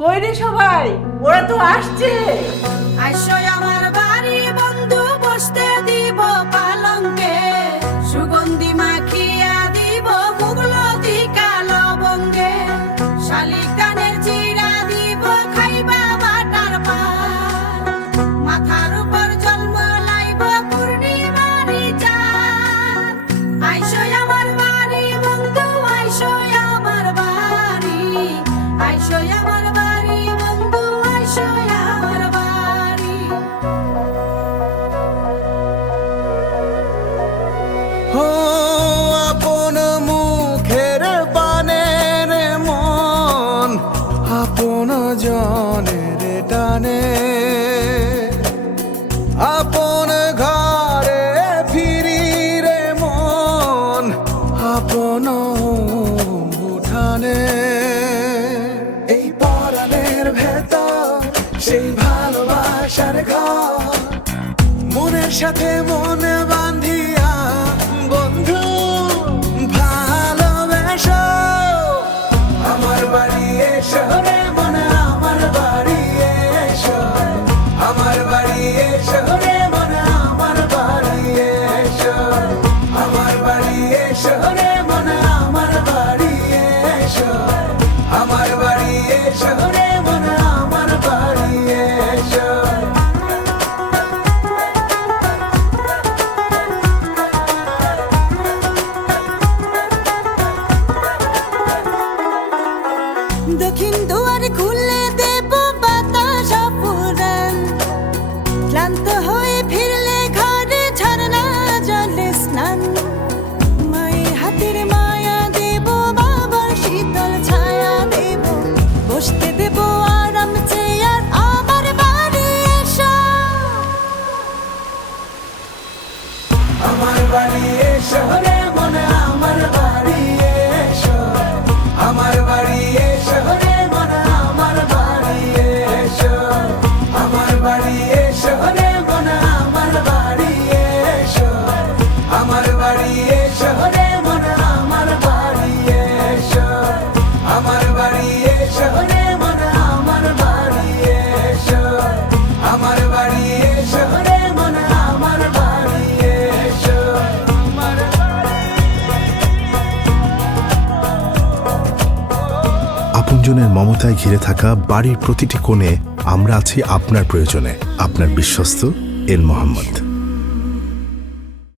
কই রে সবাই, ওরা তো আসছে। আইসো আমার বাড়ি বন্ধু, বসতে দিব পালঙ্কে, সুগন্ধি মাখিয়া দিব মুগলতি কালো বঙ্গে, শালিক গানের জিরা দিব খাইবা বাটার পান, মাথার উপর জন্ম লাইব পূর্ণিমারি চাঁদ। আইসো আমার বাড়ি বন্ধু, আইসো আমার বাড়ি, আইসো আমার বাড়ি বন্ধু, আইসো আমার বাড়ি। ও আপন মুখের পানের মন, আপন জনের টানে, আপন ঘরে ফিরি রে মন, আপন উঠানে। এই পরাণের ভেতর সেই ভালোবাসার ঘর, মনের সাথে মন বাঁধিয়া বন্ধু ভালোবেসো। আমার বাড়ি এসো রে মন, আমার বাড়ি এসো, আমার বাড়ি এসো রে মন, আমার বাড়ি এসো, আমার বাড়ি এসো রে মন, আমার বাড়ি এসো, আমার বাড়ি এসো রে মন, আমার বাড়ি এসো। দক্ষিণ দুয়ার খুলে দেব বাতাস ফুরান, ক্লান্ত হয়ে ফিরলে ঘরে ঝরনা জলে স্নান, মায়ের হাতের মায়া দেব, বাবার শীতল ছায়া দেব, বসতে দেব আরাম চেয়ার, আমার বাড়ি এসো। আমার বাড়ি এসো রে মন, আমার বাড়ি এসো, আমার বাড়ি এসো রে মন, আমার বাড়ি এসো, আমার বাড়ি এসো রে মন, আমার বাড়ি এসো, আমার বাড়ি এসো রে মন, আমার বাড়ি এসো, আমার বাড়ি এসো রে মন, আমার বাড়ি এসো, আমার বাড়ি এসো রে মন, আমার বাড়ি এসো, আমার আপনজনের মমতায় ঘিরে থাকা বাড়ির প্রতিটি কোণে আমরা আছি আপনার প্রয়োজনে। আপনার বিশ্বস্ত এল মোহাম্মদ।